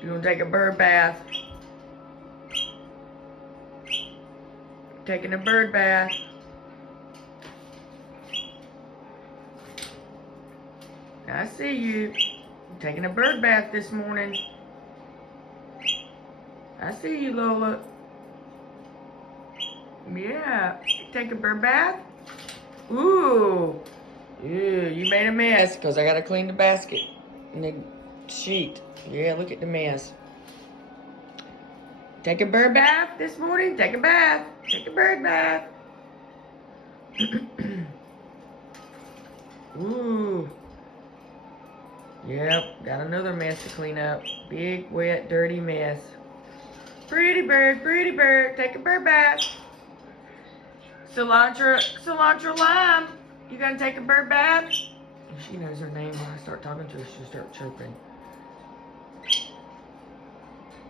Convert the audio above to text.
You gonna take a bird bath? Taking a bird bath. I see you. Taking a bird bath this morning. I see you, Lola. Yeah. Take a bird bath? Ooh. Ew, you made a mess because I got to clean the basket and the sheet. Yeah, look at the mess. Take a bird bath this morning? Take a bath. Take a bird bath. Ooh. Yep, got another mess to clean up. Big, wet, dirty mess. Pretty bird, take a bird bath. Cilantro lime. You gonna take a bird bath? If she knows her name when I start talking to her, she'll start chirping.